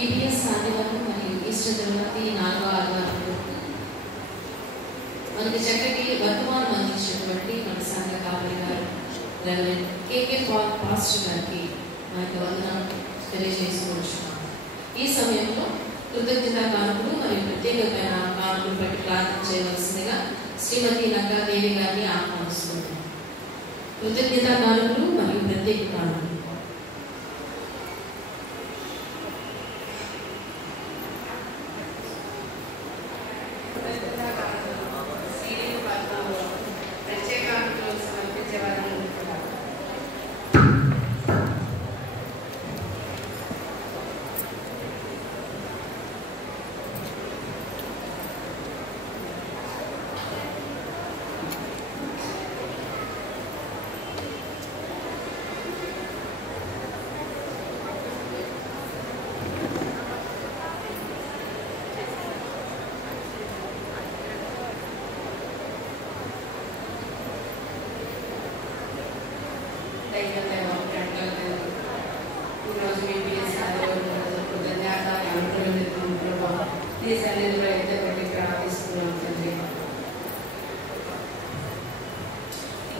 BBS ఆదివారం మరియు Easter తర్వాత ఈ 4వ ఆదివారం మనకి చక్కటి వర్తమానం అందించినటువంటి మన సంఘ కాపరి గారు రెవరెండ్ కేకే పాస్టర్ గారికి మన యొక్క వందనాలు తెలియజేసుకుంటున్నాం. ఈ సమయంలో కృతజ్ఞతా కానుకలు మరియు ప్రత్యేకమైన కానుకలు బట్టి ప్రార్థన చేయవలసిందిగా శ్రీమతి నక్కాదేవి గారిని ఆహ్వానిస్తున్నాం. కృతజ్ఞతా కానుకలు మరియు ప్రత్యేక కానుకలు.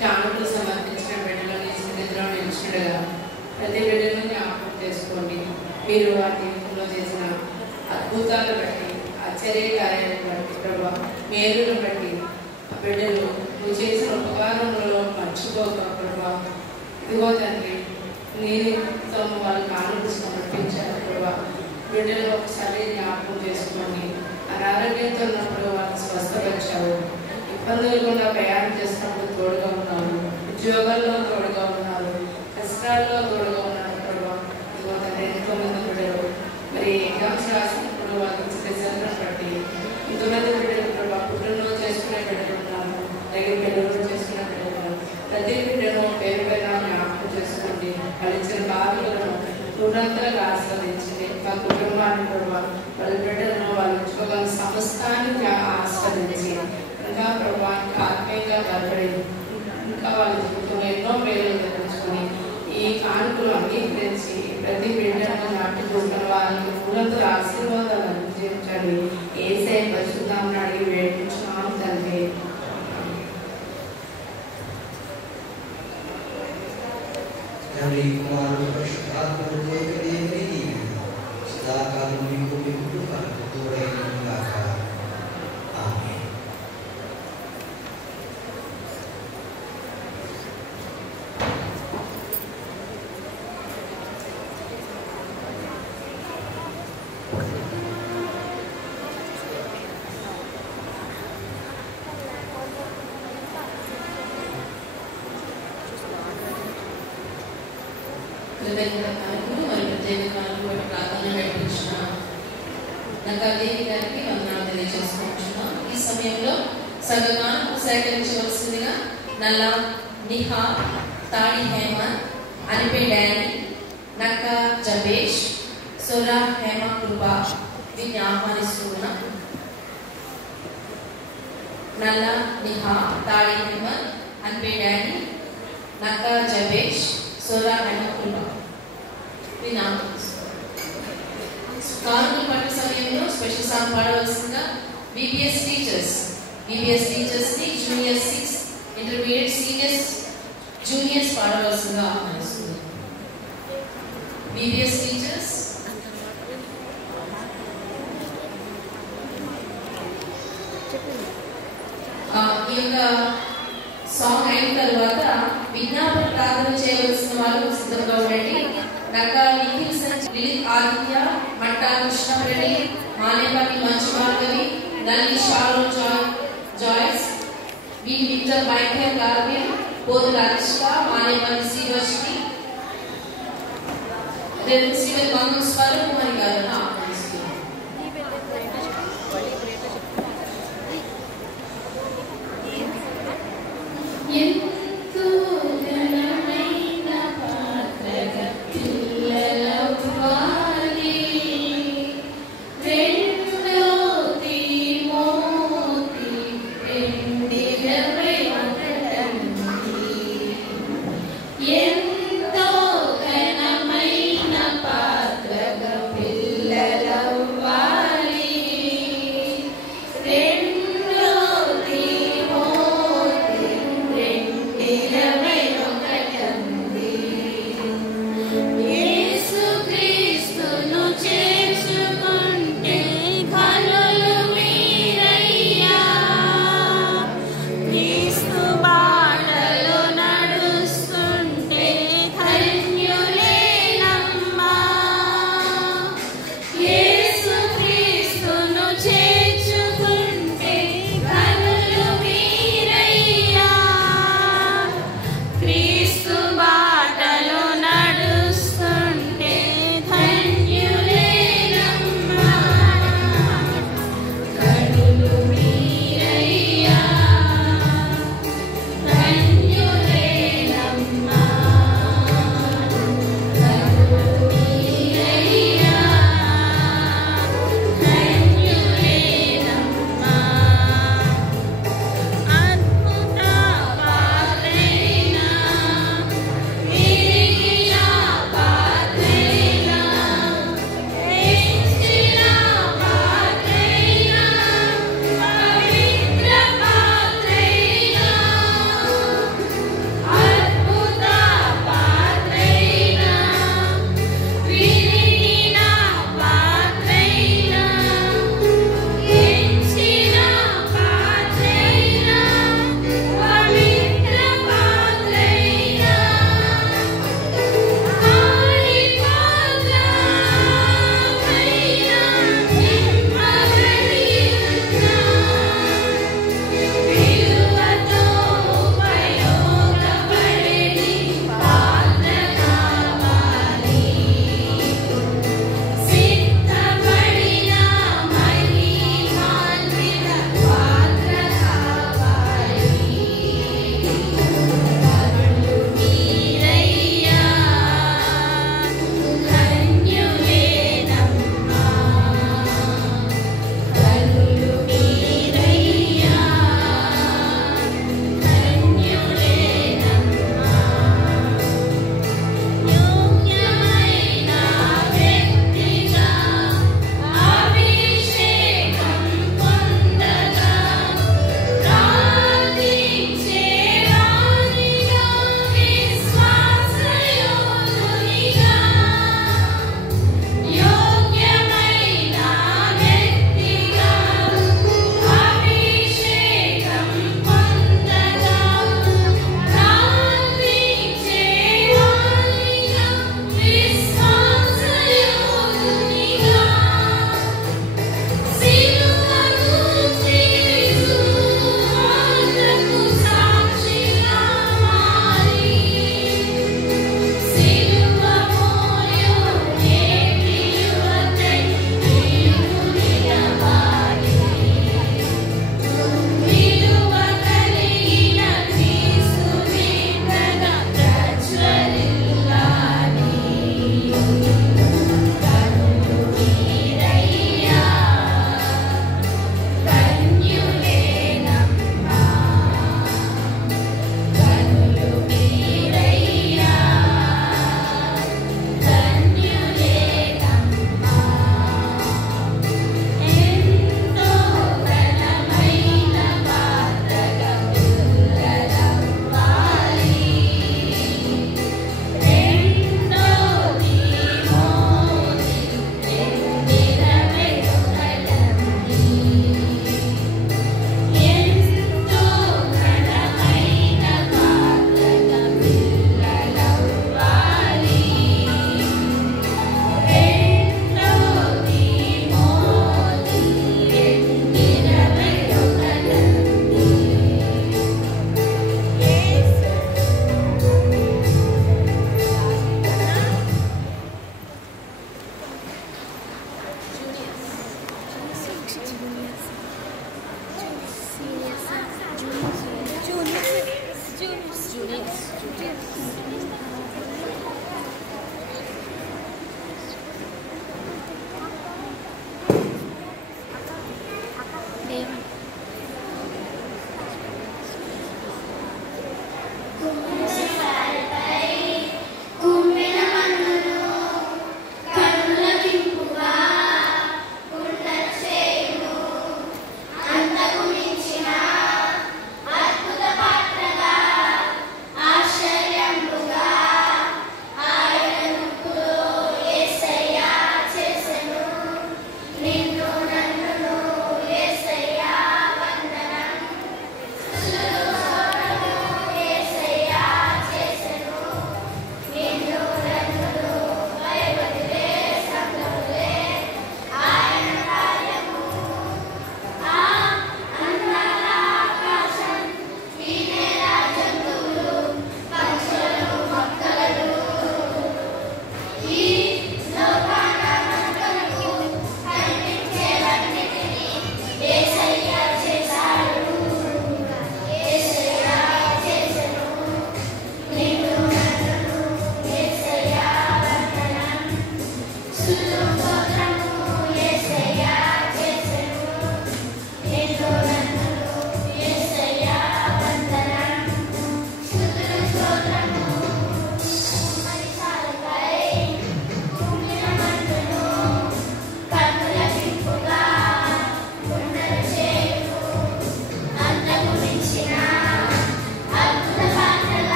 కానుకలు సమర్పించిన బిడ్డలని సన్నిధిలో నిలిచినగా ప్రతి బిడ్డను జ్ఞాపకం చేసుకోండి. మీరు ఆ జీవితంలో చేసిన అద్భుతాలు బట్టి, ఆశ్చర్యకార్యాలను బట్టి, ప్రభా మేలును బట్టి ఆ బిడ్డలు నువ్వు చేసిన ఉపకారంలో మర్చిపోక ప్రభా. ఇదిగో తండ్రి, నీతో వాళ్ళు కానుకలు సమర్పించారు ప్రభా. బిడ్డలు ఒకసారి జ్ఞాపకం చేసుకోండి. అనారోగ్యంతో ఉన్నప్పుడు వాళ్ళని స్వస్థపరిచావు. ఇబ్బందులు కూడా ప్రయాణం చేసినప్పుడు తోడుగా ఉన్నారు. ఉద్యోగాల్లో తోడుగా ఉన్నారు. కష్టాల్లో తోడుగా ఉన్నారు ప్రభావ. ఇదిగో తండ్రి, ఎంతోమంది బిడ్డలు మరి ఎగ్జామ్స్ రాసినప్పుడు వాళ్ళకి రిజల్ట్ను బట్టి ఇంతమంది బిడ్డలు ప్రభావ పుట్టినరోజు చేసుకునే బిడ్డలు ఉన్నారు. అలాగే పెళ్ళిళ్ళు చేసుకునే బిడ్డలు ఉన్నారు. ప్రతి బిడ్డను పేరు పైన జ్ఞాపకం చేసుకోండి. వాళ్ళు ఇచ్చిన బాధలను పూర్ణంతగా ఆస్వాదించండి. మా కుటుంబాన్ని ప్రభావ వాళ్ళ బిడ్డలను వాళ్ళు ఉంచుకోగల సమస్తాన్ని ఆస్వాదించి ఇంకా ప్రభావ ఇంకా ఆత్మీయంగా బలపడి ఇంకా వాళ్ళ జీవితంలో ఎన్నో మేలు తెచ్చుకొని ఈ కానుకలు అంగీకరించి ప్రతి బిడ్డను నాటుకుంటున్న వాళ్ళకి పూలంతో ఆశీర్వాదాలు అందించండి. యేసయ్య పరిశుద్ధాన్ని అడిగి వేడుకుంటున్నాం తండ్రి. నక్కాదేవి గారికి వందనాలు తెలియజేసుకుంటున్నాం. ఈ సమయంలో సగగాను సేకరించవలసిందిగా నల్లా నిహా, తాడి హేమంత్, అనిపే డానీ, నక్కా జబేష్, సోరా హేమ కృప వీరిని ఆహ్వానిస్తున్నాం. నల్లా నిహా, తాడి హేమంత్, అనిపే డానీ, నక్కా జబేష్, సోరా హేమ కృప వీరిని ఆహ్వానిస్తున్నాం. కానుకలు పట్టు సమయంలో స్పెషల్ సాంగ్ పాడవలసిందిగా బీబీఎస్ టీచర్స్ ని జూనియర్ 6, ఇంటర్మీడియట్, సీనియర్స్, జూనియర్స్ పాడవలసిందిగా ఆహ్వానిస్తుంది. బీబీఎస్ టీచర్స్ ఈ యొక్క సాంగ్ అయిన తర్వాత విజ్ఞాపన ప్రార్థన చేయవలసిన వాళ్ళు సిద్ధంగా ఉండండి. నక్కా నిఖిల్ సంచ్, లిలిత్ ఆదిత్య, మట్టా కృష్ణప్రణి, మానేపల్లి మంచు భార్గవి, నల్లి షారోన్ జాయ్స్, వి విక్టర్ మైఖేల్ గార్విన్, పోతుల అనిష్క, మానేపల్లి శ్రీవర్షిని, శ్రీమతి మంగం స్వరూపమణి గారిని ఆహ్వానిస్తున్నారు. ఎంతో ఘనమైన పాత్రగా పిల్లల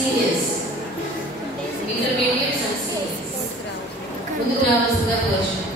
సీనియర్స్, ఇంటర్మీడియట్స్ అండ్ సీనియర్స్ ముందుకు రావాల్సిందిగా కోరుచున్నాను.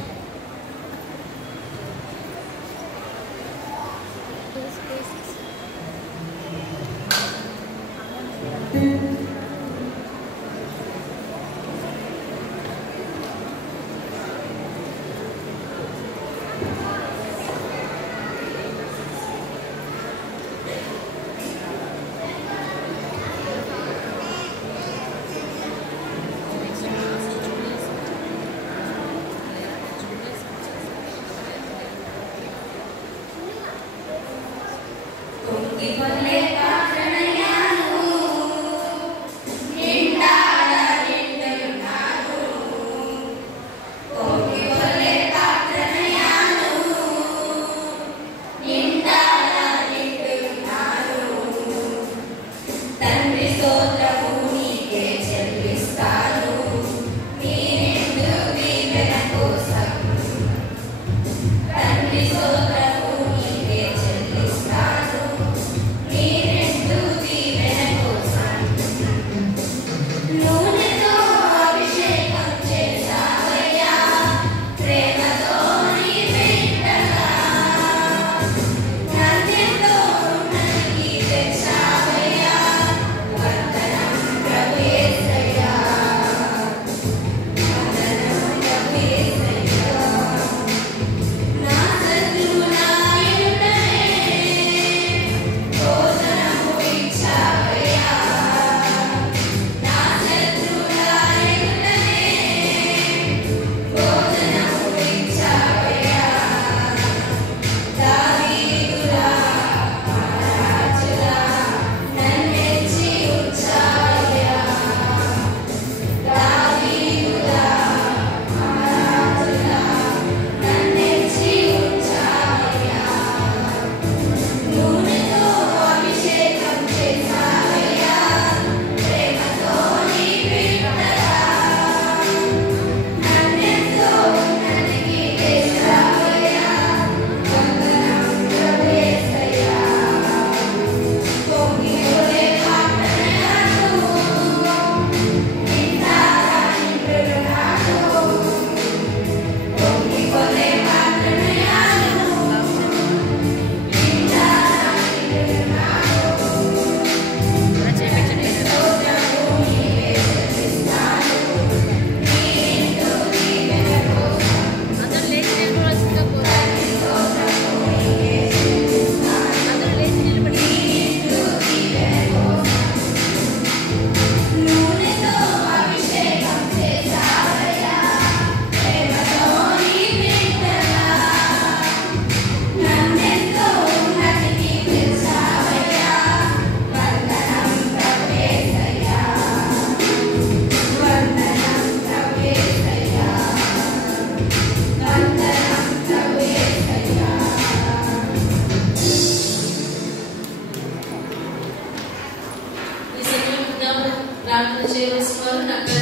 ప్రార్థన చేయవలసిన వారు నాకు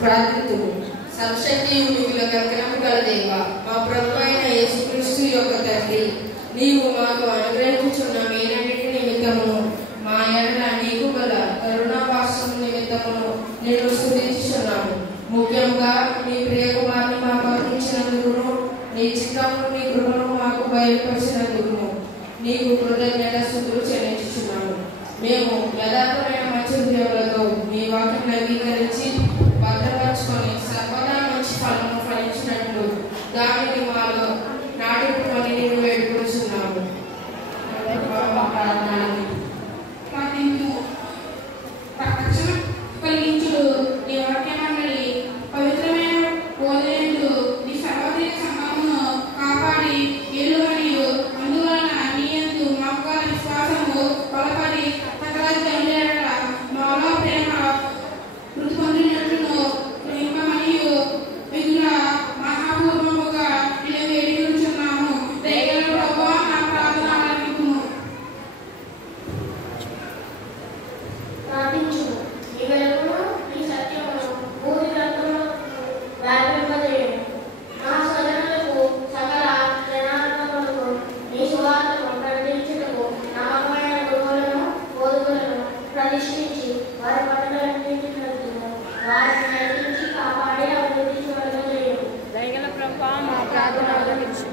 ప్రార్థితుము. సర్వశక్తియు మిగుల కనికరము గల దేవా, మా ప్రభువు అయిన యేసుక్రీస్తు యొక్క తండ్రి, నీవు మాకు అనుగ్రహించుచున్న మేలన్నిటి నిమిత్తము మా ఎడల నీకు గల చిత్తంలో నీ కృపను మాకు బయలుపరిచినందుకు నీకు కృతజ్ఞతాస్తుతులు చెల్లించుచున్నాము. మేము యథార్థమైన మంచి హృదయాలతో నీ వాక్యం అంగీకరించి భద్రపరచుకొని సర్వదా మంచి ఫలము ఫలించినట్లు దానిని మాలో నాటింపుకొని నేను వేడుకొస్తున్నాము. కలిగించుడు నీ వాక్యమండలి పవిత్రమైన బోధనలు నీ సర్వోదయ సంఘమును కాపాడి ఎలువనియు అందువలన నీ యందు మాకు విశ్వాసము బలపడి సకల జనుల మాలో ప్రేమ మృతి పొందినట్లును ప్రేమమనియు మిగుల మహాపూర్వముగా నేను వేడుకొనుచున్నాము. దయగల ప్రభువా నా ప్రార్థన ఆలకించుము. ప్రార్థించుము. నీ వెలుగును నీ సత్యమును భూదిగంతములకు వ్యాపింపజేయుము. నా స్వజనులకు సకల జనాంగములకు నీ సువార్తను ప్రకటించుటకు నమ్మకమైన గురువులను బోధకులను ప్రతిష్ఠించి వారి పట్టణలన్నింటినూ వారిని నడిపించి కాపాడి అభివృద్ధి చేయము. దయగల ప్రభువా మా ప్రార్థన ఆలకించు.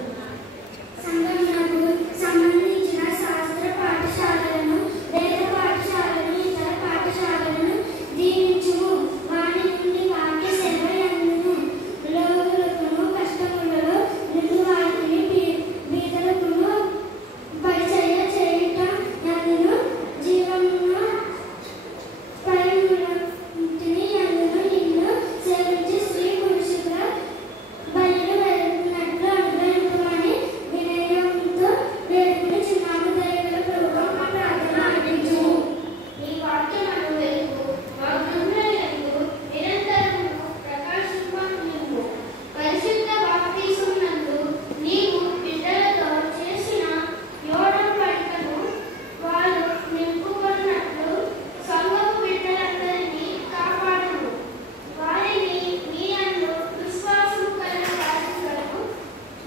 సంఘమునకు సంబంధించిన శాస్త్ర పాఠశాలలను, వేద పాఠశాలను, ఇతర పాఠశాలలను దీవించుము. వారి నుండి వాక్య సేవ యందును లోకులకును కష్టములలో నిన్ను వారిని బీదలకును పరిచర్య చేయుట యందును జీవమును పరిమళిని యందును నిన్ను సేవించి స్త్రీ పురుషుల బయలు వెళ్తున్నట్లు అనుగ్రహించమని వినయంతో వేడుకొనుచున్నాము. దయగల ప్రభువా మా ప్రార్థన ఆలకించుము. నీ వాక్యమును వెలుగు మా హృదయములందు నిరంతరము ప్రకాశింపనివ్వు. పరిశుద్ధ బాప్తిసమునందు నీవు బిడ్డలతో చేసిన యోర్దాను పడికను వారు నింపుకొనున్నట్లు సంఘపు బిడ్డలందరినీ కాపాడుము. వారిని నీ యందు విశ్వాసము కలిగిన వారిని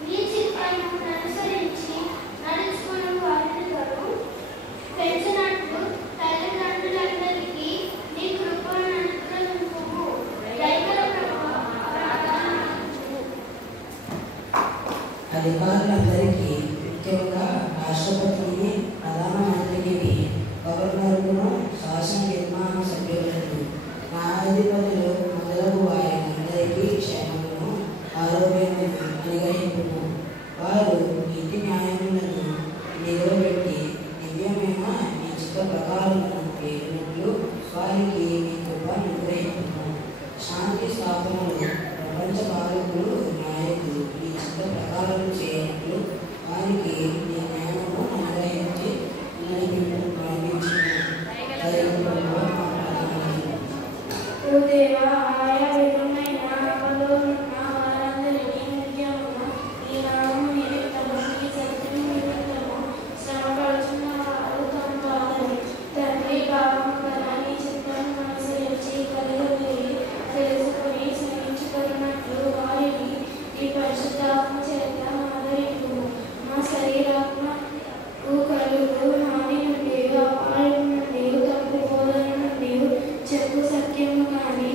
నీ చిత్తమును అనుసరించి నడుచుకుని వారిని పెంచినట్లు తల్లిదండ్రులందరికీ నీ కృపను అనుగ్రహించుము. దయగల ప్రభువా ప్రార్థన ఆలకించుము. అధికారులందరికీ ముఖ్యంగా రాష్ట్రపతిని, ప్రధానమంత్రికి, గవర్నర్ను, శాసన నిర్మాణ సభ్యులను, న్యాయాధిపతులు మొదలగు వారి అందరికీ క్షేమమును ఆరోగ్యమును అనుగ్రహించుము. వారు నీతి న్యాయములను నిలబెట్టి దివ్యమైన నీ చిత్త ప్రకారమును పేరునట్లు వారికి నీ కృపను అనుగ్రహించుము. శాంతి స్థాపనలు ప్రపంచ పాలకులు నాయకులు నీ చిత్త ప్రకారం చేయనట్లు వారికి నీ జ్ఞానము అనుగ్రహించి నడిపించుము. ఓ దేవా, ఆయా విధమైన ఆపదలోనున్న వారందరినీ నిత్యమును నీ నామము నిమిత్తము, నీ సత్యము నిమిత్తము శ్రమపడుచున్న వారు తమ బాధని తండ్రి భావము గల నీ చిత్తమును అనుసరించి కలిగి తెలుసుకొని సహించుకున్నట్లు వారిని నీ పరిశుద్ధాత్మ చేత ఆదరించుము. మా శరీరాత్మకు కలుగు హాని నుండి, అపాయం నుండి, తప్పు బోధన నుండి చెప్పు సత్యము కానీ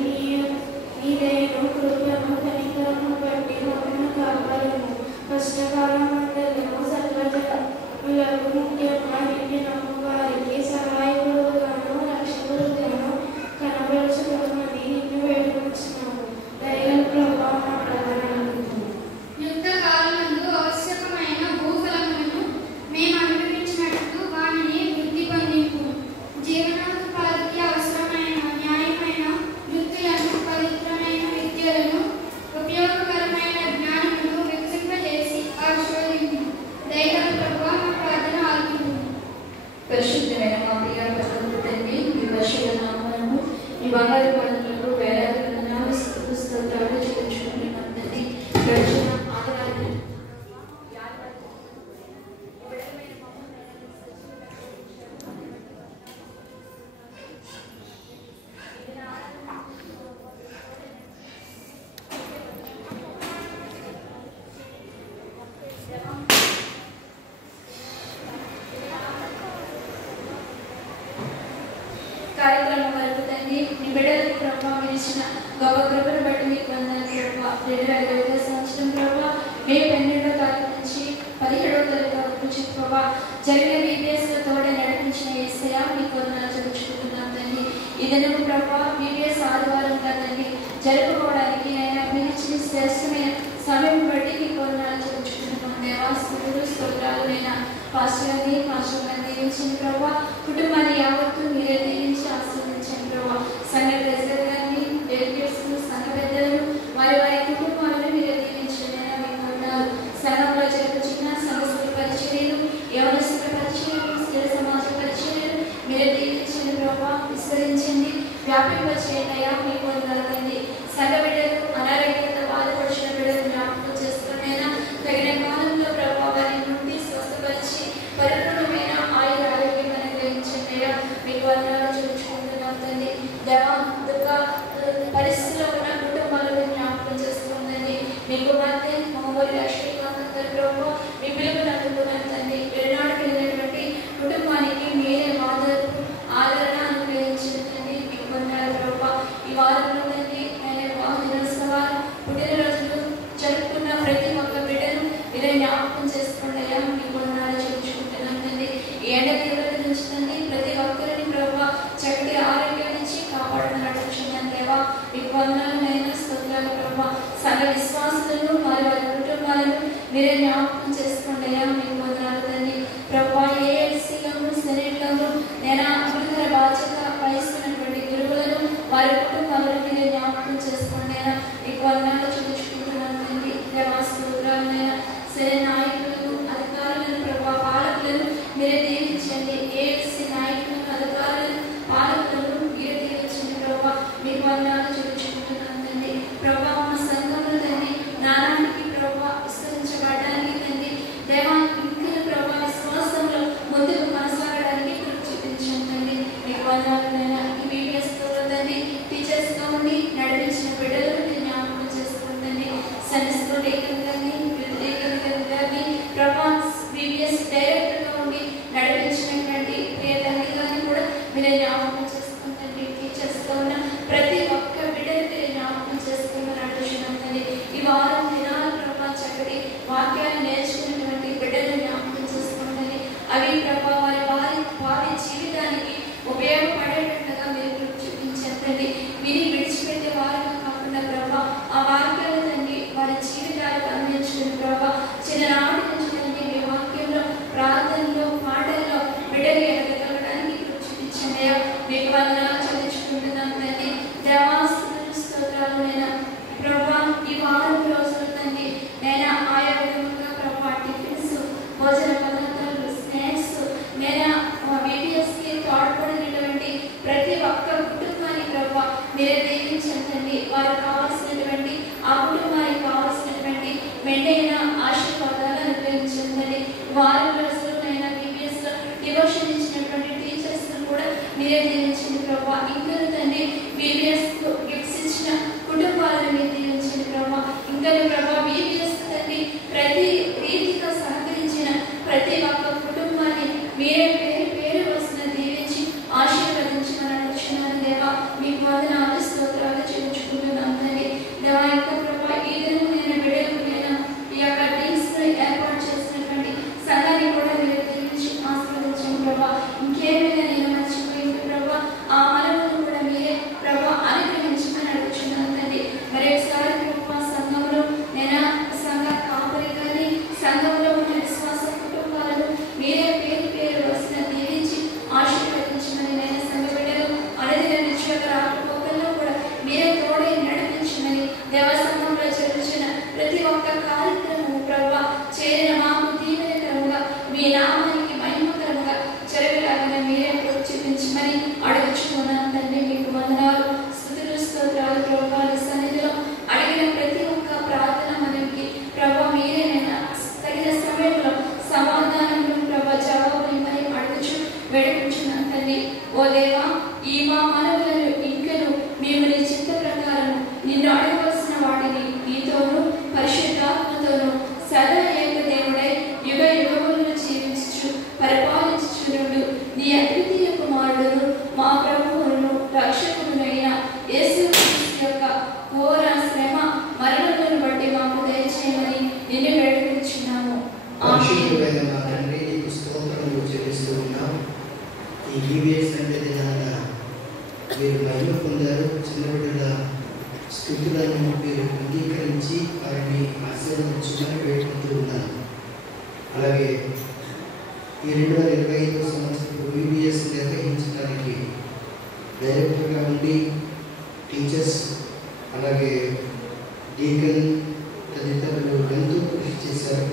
నీ దయను కృపను కనికరము బట్టి మమ్మల్ని కాపాడము. కష్టకాలమందరిలో సర్వజనులకు ముఖ్యంగా నిన్ను నమ్ము వారికి సహాయకుడుగాను రక్షకుడుగాను కనబరుచుకోమని నిన్ను వేడుకొనుచున్నాము. దయగల ప్రభువా మా ప్రార్థన ఆలకించుము. యుద్ధ కాలమందు ఆవశ్యకమైన భూఫలములను మేము అనుభవించినట్లు వానిని వృద్ధి పొందింపు. జీవనోపాధికి అవసరమైన న్యాయమైన వృత్తులను, పవిత్రమైన విద్యలను, ఉపయోగకరమైన జ్ఞానమును వికసింపజేసి ఆశీర్వదింపు. దయగల ప్రభువా మా ప్రార్థన ఆలకించుము. పరిశుద్ధమైన మా ప్రియ పరలోక తండ్రి, మీ పరిశుద్ధ నామమును మీ బంగారు పాదములకు వేలాది వందనాలు స్తుతులు చెల్లించుకుంటున్నాం తండ్రి. గడిచిన ఆదివారం కార్యక్రమం వరకు తండ్రి నీ బిడ్డలకు ప్రభావం ఇచ్చిన గొప్ప కృపను బట్టి మీకు వందనాలు ప్రభావ. 2025 సంవత్సరం ప్రభావ మే 12వ తారీఖు నుంచి 17వ తారీఖు వరకు ప్రభా జరిగిన బీబీఎస్లో తోడ నడిపించిన యేసయ్య మీకు వందనాలు చెల్లించుకుంటున్నాం తండ్రి. ఇదను ప్రభా బీబీఎస్ ఆదివారం తండ్రి జరుపుకోవడానికి నేను పిలిచిన శ్రేష్టమైన సమయం బట్టి మీకు వందనాలు చెల్లించుకుంటున్నాం దేవా. స్తుతులు స్తోత్రాలు నేను పాస్టర్ గారిని దీవించిన ప్రభా కుటుంబాన్ని యావత్తు మీరే దీవించి ఆశీర్వదించండి ప్రభా. సంఘ ప్రెసిడెంట్ గారిని డెలిగేట్స్ సంఘ పెద్దలను వారి కుటుంబాలను మీరే దీవించండి మీకు వందనాలు. సంఘంలో జరుగుతున్న సమస్యల పరిచర్యలు యవనస్తుల పరిచర్యలు స్త్రీ సమాజ పరిచర్యలు మీరే దీవించండి ప్రభా. విస్తరించండి వ్యాపింపచేయండి అయ్యా మీకు వందనాలండి. సంఘ బిడ్డలు అనారోగ్యంతో బాధపడిన బిడ్డలు జ్ఞాపకం చేసుకునేనా తగిన కాలంలో ప్రభావాన్ని నుండి స్వస్థపరిచి పరిపూర్ణమైన ఆయుర ఆరోగ్యం అనుగ్రహించండి అయ్యా మీకు వందనాలు చెల్లించుకుంటున్నాం తండ్రి. దుఃఖ పరిస్థితిలో ఉన్న కుటుంబాలను జ్ఞాపకం చేసుకుందండి. మీకు మధ్య మహమ్మూరి లక్ష్మీకాంత్ ప్రభు మీ పిలుపుని అందుకున్నాను తండ్రి. వెలునాడుకు వెళ్ళినటువంటి కుటుంబానికి మీరే ఆదరణ అనుగ్రహించండి మీకు వందనాలు ప్రభు. ఈ వారంలో తండ్రి ఆయన వాహనోత్సవాలు పుట్టినరోజులు జరుపుకున్న ప్రతి ఒక్క బిడ్డను మీరే జ్ఞాపకం చేసుకోండి అయ్యా మీకు వందనాలు చెల్లించుకుంటున్నాం తండ్రి. ఈ ఎండ తీవ్రత నుంచి తండ్రి ప్రతి ఒక్కరిని ప్రభు చక్కటి ఆరోగ్యం నుంచి కాపాడుతున్న నడుచున్నాను దేవా మీకు వందనాలైనా స్తోత్రాలు ప్రభు. సగ విశ్వాసులను వారి కుటుంబాలను మీరే జ్ఞాపకం చేసుకోండి అయ్యా మీకు వందనాలు తండ్రి ప్రభు. ఏఎల్సీలను సెనేట్లను నేను అభివృద్ధి బాధ్యత వహిస్తున్నటువంటి గురువులను వారి కుటుంబాలను మీరే జ్ఞాపకం చేసుకోండి అయినా మీకు వందనాలు చూపించుకుంటున్నాను తండ్రి దేవా. స్తోత్రాలైనా సరే నాయకులను అధికారులను ప్రభు పాలకులను మీరే దీవించండి. ఏఎల్సీ నాయకులను అధికారులను పాలకులను మీరే దీవించండి ప్రభు మీకు వందనాలు చూపించుకుంటున్నాను తండ్రి ప్రభు. మా సంఘంలో తండ్రి నానానికి ప్రభు విస్తరించబడడానికి తండ్రి దేవా ఇంకా ప్రభు విశ్వాసంలో ముందుకు కొనసాగడానికి చూపించండి తండ్రి మీకు వందనాలైనా. ఈ బీబీఎస్తో తండ్రి టీచర్స్గా ఉండి నడిపించిన బిడ్డలను మీరు జ్ఞాపకం చేసుకుంటుంది. సండే స్కూల్ డేకన్ గారిని ప్రభా బీబీఎస్ డైరెక్టర్గా ఉండి నడిపించినటువంటి ప్రియ తండ్రి గారిని కూడా మీరే జ్ఞాపకం చేసుకుంటుంది. టీచర్స్గా ఉన్న ప్రతి ఒక్క బిడ్డని మీరు జ్ఞాపకం చేసుకుని నడుచుకుంటుంది. ఈ వారం దినాలు ప్రభా చక్కటి వాక్యాలు నేర్చుకున్నటువంటి బిడ్డలను జ్ఞాపకం చేసుకుంటుంది. అవి ప్రభా వారి జీవితానికి ఉపయోగపడేటట్టుగా మీరు చూపించండి. విని విడిచిపెట్టే వారిగా కాకుండా ప్రభా ఆ వాక్యాలు తండ్రి వారి జీవితాలకు అందించుకుని ప్రభా చిన్ననాటి నుంచి తండ్రి మీ వాక్యంలో ప్రార్థనలో పాటల్లో బిడ్డలు ఎదగలగడానికి చూపించండి మీకు వందనాలు చెల్లించుకుంటున్నాను తండ్రి దేవా. స్తోత్రాలు నేను ప్రభా. ఈ వారం రోజులు తండ్రి నేను ఆయా విధంగా ప్రభా టిఫిన్స్ భోజన పదార్థాలు స్నాక్స్ నేను బీబీఎస్కి తోడ్పడినటువంటి ప్రతి ఒక్క కుటుంబాన్ని ప్రభా మీరే దీవించండి. వారికి కావాల్సినటువంటి ఆ కుటుంబానికి కావాల్సినటువంటి మెండైన ఆశీర్వాదాలు అనుగ్రహించండి. వారం రోజులైనా బీబీఎస్లో డివోషన్ ఇచ్చినటువంటి టీచర్స్ కూడా మీరే దీవించండి ప్రభా. ఇంకా తండ్రి బీబీఎస్ గిఫ్ట్స్ ఇచ్చిన కుటుంబాలను మీరు దీవించండి ప్రభా. ఇంకా ప్రభా బీబీఎస్ తండ్రి ప్రతి రీతిగా సహకరించిన ప్రతి ఒక్క కుటుంబాన్ని మీరే పేరు వస్తున్న దీవించి ఆశీర్వదించమని అడుగుతున్నాను దేవా మీకు వందనాలు స్తోత్రాలు చెల్లించుకుంటున్నాను తండ్రి దేవా. ఇంకా ప్రభా ఈ దినం నేను బిడ్డలకు నేను ఈ యొక్క డ్రీమ్స్ ఏర్పాటు చేసినటువంటి సంఘాన్ని కూడా మీరు దీవించి ఆశీర్వదించండి ప్రభా. ఇంకేమైనా నేను మర్చిపోయింది ప్రభా ఈ ఈవీఎస్ అంటే దినాన మీరు మహిమ పొందారు. చిన్న బిడ్డల స్థితులను మీరు అంగీకరించి వారిని ఆశీర్వదించమని వేడుకుంటూ ఉన్నాను. అలాగే ఈ 2025 సంవత్సరం ఈవీఎస్ నిర్వహించడానికి డైరెక్టర్గా ఉండి టీచర్స్ అలాగే డీకన్ తదితరులు ఎంతో కృషి చేశారు.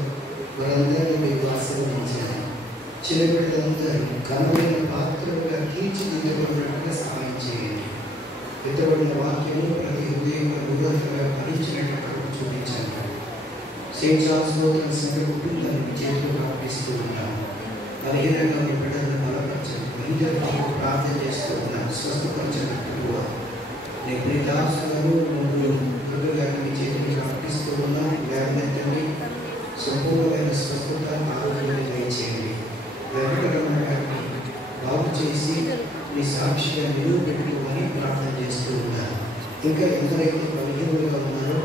వారందరినీ మీరు ఆశీర్వదించారు. చిన్న బిడ్డలందరూ ఘనమైన పాత్రలుగా తీర్చిదిద్దబడినట్టుగా సహాయం చేయండి. ఎత్తబడిన వాక్యము ప్రతి హృదయంలో నిరోధంగా ఫలించినట్టు చూపించండి. సెయింట్ జాన్స్ తన సంఘ కుటుంబాన్ని చేతులు అర్పిస్తూ ఉన్నాను. బలహీనంగా మీ బిడ్డలను బలపరచండి. మహిళలకు ప్రార్థన చేస్తూ ఉన్నాను. స్వస్థపరచగలుగుతున్నా నేను ప్రీతాసులను ముందు గారిని మీ చేతులకు అర్పిస్తూ ఉన్నాను. లేవనెత్తండి. సంపూర్ణమైన స్వస్థత ఆరోగ్యాన్ని దయచేయండి. వెంకటరమణ గారిని బాగు చేసి మీ సాక్షిగా నిలువబెట్టుకోమని ప్రార్థన చేస్తూ ఉన్నారు. ఇంకా ఎందరైతే బలహీనులుగా ఉన్నారో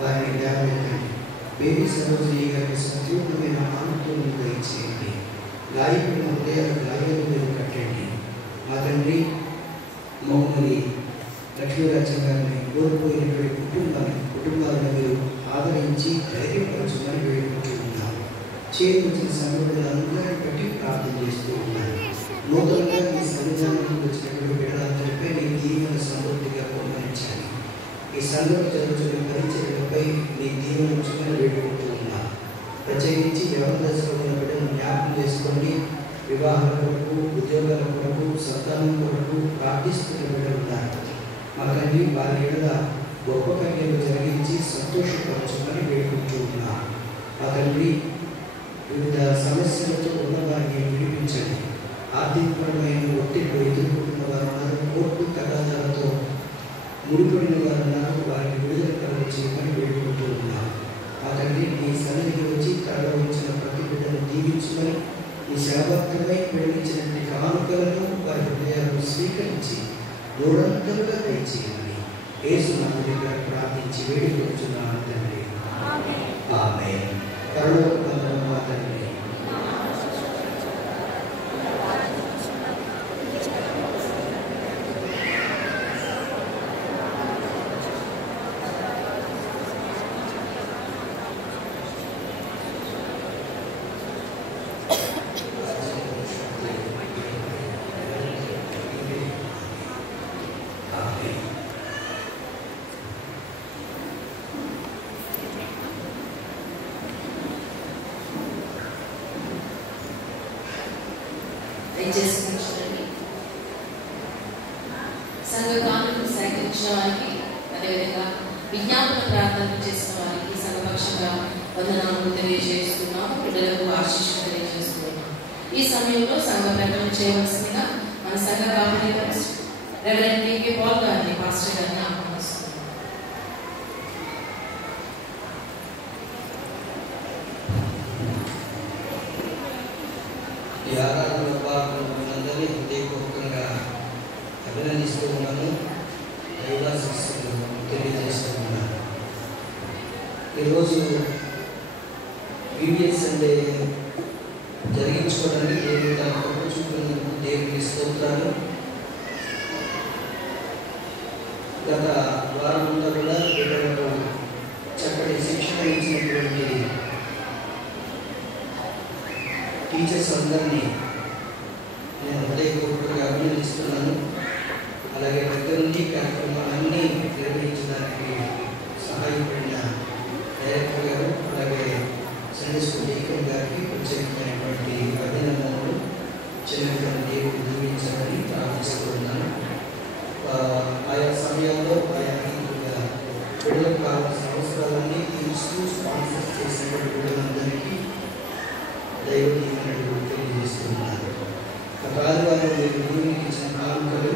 వారిని లేవనెత్తండి. బేబీ సరోజయ్య గారికి సంపూర్ణమైన ఆనందం దయచేయండి. గాయపడిన హృదయాల గాయాలు మీరు కట్టండి. మా తండ్రి మమ్మల్ని లక్ష్మీరాజ్యం గారిని కోల్పోయినటువంటి కుటుంబాలను మీరు ఆదరించి ధైర్యపరచమని వేడుకుంటున్నాను. చేకూర్చిన సంఘటనలందరినీ బట్టి ప్రార్థన చేస్తూ ఉన్నాను. నూతనంగా మీ సన్నిధానానికి వచ్చినటువంటి బిడ్డలందరిపై నీ దీవెన సమృద్ధిగా పొందించాలి. ఈ సంఘటన జరుగుతున్న పరిచర్యలపై నీ దీవెన ఉంచమని వేడుకుంటూ ఉన్నాను. ప్రత్యేకించి వ్యవహార దశలో ఉన్న బిడ్డను జ్ఞాపకం చేసుకోండి. వివాహాల కొరకు, ఉద్యోగాల కొరకు, సంతానం కొరకు ప్రార్థిస్తున్న బిడ్డలు ఉన్నారు. మా తండ్రి వారి ఎడల గొప్ప కార్యాలు జరిగించి సంతోషపరచమని వేడుకుంటూ ఉన్నాను. మా తండ్రి వివిధ సమస్యలతో ఉన్న వారిని విడిపించండి. ఆర్థికపరమైన ఒత్తిడిలో ఎదుర్కొంటున్న వారు ఉన్నారు. కోర్టు తగాదాలతో ముడిపడిన వారు ఉన్నారు. వారిని విడుదల కలగచేయమని వేడుకుంటూ ఉన్నాను. మా తండ్రి నీ సన్నిధికి వచ్చి తరలో వచ్చిన ప్రతి బిడ్డను దీవించమని ఈ శాపత్రమై ప్రేమించినటువంటి కానుకలను వారి హృదయాలను స్వీకరించి మూడంతలుగా దయచేయమని యేసు నామములో ప్రార్థించి వేడుకుంటున్నాను తండ్రి. ఆమేన్. పరలోకమందున్న మా తండ్రి, సంఘ కానుకలు సేకరించిన వారికి, అదేవిధంగా విజ్ఞాపన ప్రార్థనలు చేసిన వారికి సంఘపక్షంగా వందనాలు తెలియజేస్తున్నాము. బిడ్డలకు ఆశీస్సులు తెలియజేస్తున్నాము. ఈ సమయంలో సంఘ ప్రకటన చేయవలసిందిగా మన సంఘ కాపరి రెవరెండ్ కే పాల్ గారిని, పాస్టర్ గారిని ఆహ్వానిస్తున్నాము. ఈ ఆరాధన పాల్గొన్నదందరినీ హృదయపూర్వకంగా అభినందిస్తూ ఉన్నాను. దైవాశీస్సులు తెలియజేస్తూ ఉన్నాను. ఈరోజు ఈవీఎస్ అంటే జరిగించుకోవడానికి దేవుడు తన కృప చూపినందుకు దేవునికి స్తోత్రాలు. గత వారంలో కూడా బిడ్డలకు చక్కటి శిక్షణ ఇచ్చినటువంటి టీచర్స్ అందరినీ నేను హృదయపూర్వకంగా అభినందిస్తున్నాను. అలాగే దగ్గర నుండి కార్యక్రమాలన్నీ నిర్వహించడానికి సహాయపడిన డైరెక్టర్ గారు, అలాగే సండే స్కూల్ డీకన్ గారికి ప్రత్యేకమైనటువంటి అభినందనలు. చిన్నపిల్లలు దేవుడు దీవించాలని ప్రార్థిస్తూ ఉన్నాను. ఆయా సమయాల్లో ఆయా బిడ్డలకు కావాల్సిన అవసరాలన్నీ తీరుస్తూ స్పాన్సర్ చేసినటువంటి బిడ్డలందరికీ దైవ దీవెనలు తెలియజేస్తున్నారు. ఆదివారం మీరు దేవునికి ఇచ్చిన కానుకలు